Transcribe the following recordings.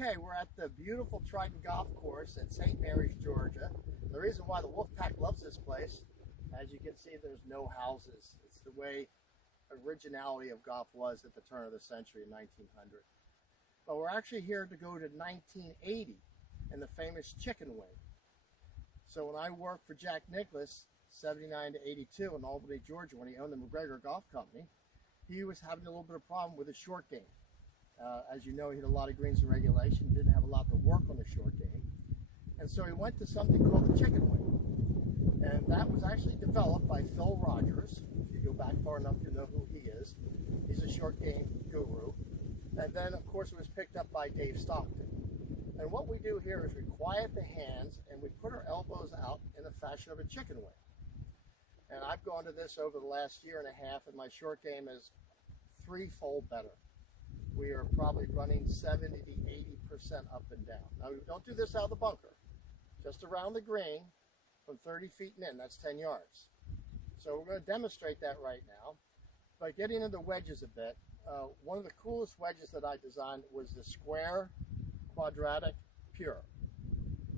Okay, we're at the beautiful Trident Golf Course at St. Mary's, Georgia. The reason why the Wolfpack loves this place, as you can see, there's no houses. It's the way originality of golf was at the turn of the century in 1900. But we're actually here to go to 1980 and the famous ChickenWing. So when I worked for Jack Nicklaus, 79 to 82 in Albany, Georgia, when he owned the McGregor Golf Company, he was having a little bit of problem with his short game. As you know, he had a lot of greens in regulation, didn't have a lot to work on the short game. And so he went to something called the ChickenWing. And that was actually developed by Phil Rogers. If you go back far enough, you know who he is. He's a short game guru. And then, of course, it was picked up by Dave Stockton. And what we do here is we quiet the hands and we put our elbows out in the fashion of a ChickenWing. And I've gone to this over the last year and a half, and my short game is threefold better. We are probably running 70 to 80% up and down. Now, we don't do this out of the bunker, just around the green from 30 feet and in. That's 10 yards. So we're going to demonstrate that right now by getting into wedges a bit. One of the coolest wedges that I designed was the square quadratic pure.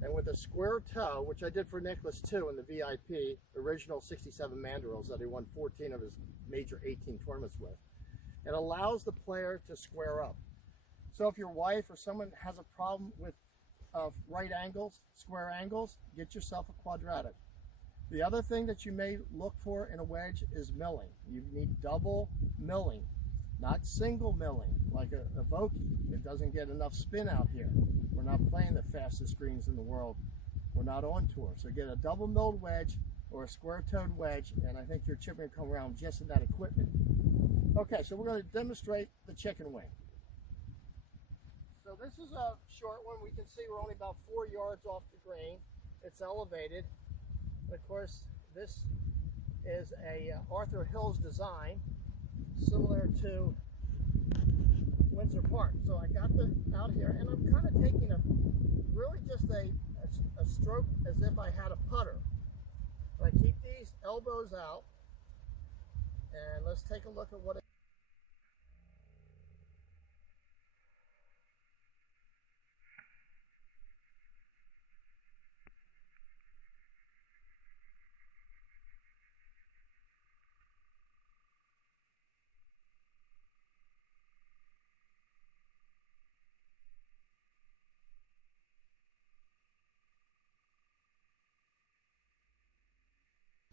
And with a square toe, which I did for Nicholas too in the VIP, original 67 Mandarils that he won 14 of his major 18 tournaments with, it allows the player to square up. So if your wife or someone has a problem with right angles, square angles, get yourself a quadratic. The other thing that you may look for in a wedge is milling. You need double milling, not single milling like a Vokey. It doesn't get enough spin out here. We're not playing the fastest greens in the world. We're not on tour. So get a double milled wedge or a square-toed wedge, and I think your chip will come around just in that equipment. Okay, so we're going to demonstrate the ChickenWing. So this is a short one. We can see we're only about 4 yards off the green. It's elevated. Of course, this is a Arthur Hills design, similar to Windsor Park. So I got the out here, and I'm kind of taking really just a stroke as if I had a putter. So I keep these elbows out, and let's take a look at what it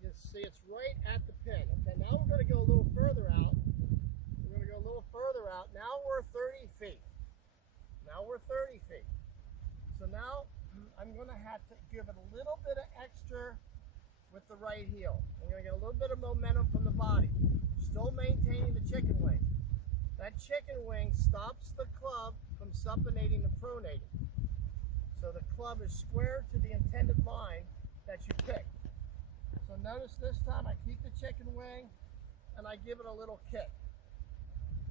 you see. It's right at the pin. Okay, now we're going to go a little further out. We're going to go a little further out. Now we're 30 feet. Now we're 30 feet. So now I'm going to have to give it a little bit of extra with the right heel. I'm going to get a little bit of momentum from the body. Still maintaining the ChickenWing. That ChickenWing stops the club from supinating and pronating. So the club is square to the intended line that you picked. So notice this time I keep the ChickenWing and I give it a little kick.